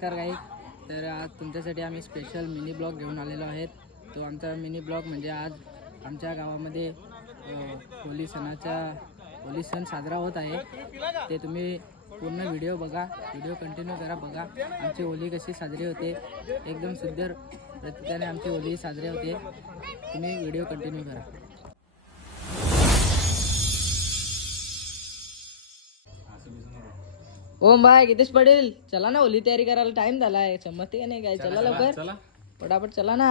नमस्कार काही तर आज तुमच्यासाठी आम्ही स्पेशल मिनी ब्लॉग घेऊन आलेलो आहेत. तो आमचा मिनी ब्लॉग म्हणजे आज आमच्या गावामध्ये होली सणाचा होली सण साजरा होत आहे. ते तुम्ही पूर्ण व्हिडिओ बघा. व्हिडिओ कंटिन्यू करा बघा. आमची होली कशी साजरी होते. एकदम सुंदर प्रत्येकाने आमची होली साजरी होते. तुम्ही व्हिडिओ कंटिन्यू करा. ओम भाई कितीच पडेल चला ना होली तयारी करायला टाइम झाला आहे समजते का नाही काय? चला लवकर. पटापट चला ना.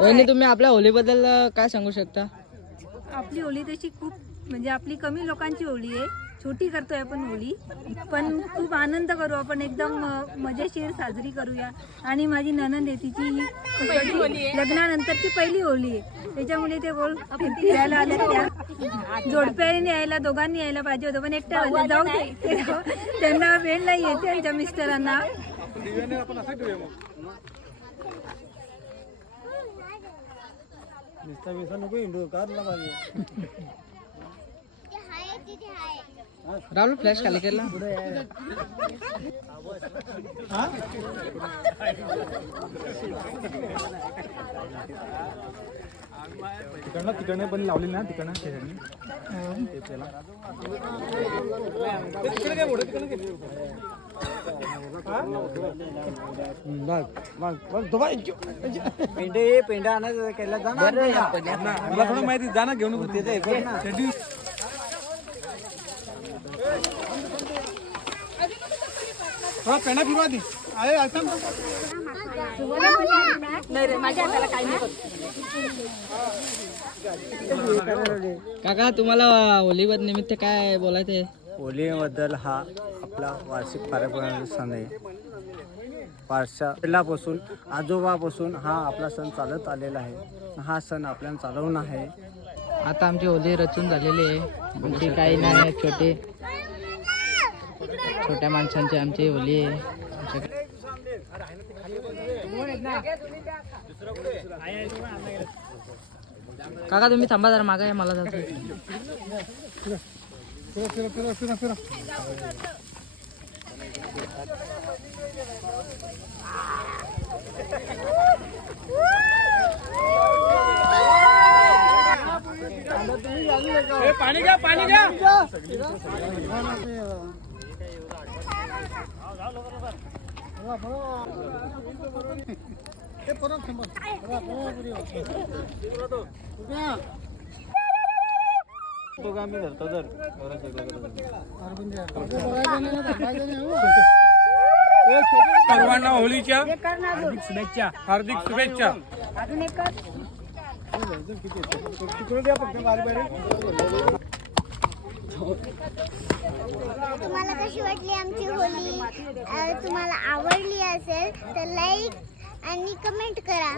वहिनी तुम्ही आपल्या होलीबद्दल काय सांगू शकता? आपली होळी तशी खूप म्हणजे आपली कमी लोकांची होळी आहे. छोटी करतोय आपण होळी पण खूप आनंद करू आपण एकदम मजेशीर साजरी करूया. आणि माझी ननंद आहे तिची ही लग्नानंतरची पहिली होळी आहे. त्याच्यामुळे ते बोल फिरायला आले त्या. जोडप्याने यायला दोघांनी यायला पाहिजे होतं पण एकट्या. जाऊ. त्यांना वेळ नाही येते त्यांच्या मिस्टरांना. आपण असं ठेवूया मग. नुसता विसा नको इंडो कारला पाहिजे. राहुल फ्लॅश खाली केला. तिकडनं तिकडनं पण लावली ना तिकडनं शेजारी ते त्याला ते तिकडे काय मोठं तिकडे काय बघ बघ बघ तो बाई पेंडे पेंडा आणायचं केला जा मला थोडं माहिती जा ना घेऊन नको ते शेड्यूल थोडा पेंडा फिरवा आधी आहे असं काका तुम्हाला होली निमित्त काय बोलायचं आहे होलीबद्दल हा आपला वार्षिक पारंपरिक सण आहे. वारशा पहिल्यापासून आजोबापासून हा आपला सण चालत आलेला आहे. हा सण आपल्याला चालवणं आहे. आता आमची होली रचून झालेली आहे. आमची काही नाही छोटे छोट्या माणसांची आमची होली आहे. काका तुम्ही थांबा जरा मागा मला जातो फिरा फिरा फिरा फिरा सर्वांना होळीच्या हार्दिक शुभेच्छा हार्दिक शुभेच्छा. अजून तिकडे द्या फक्त बारी बारी तुम्हाला कशी वाटली आमची होली तुम्हाला आवडली असेल तर लाईक आणि कमेंट करा.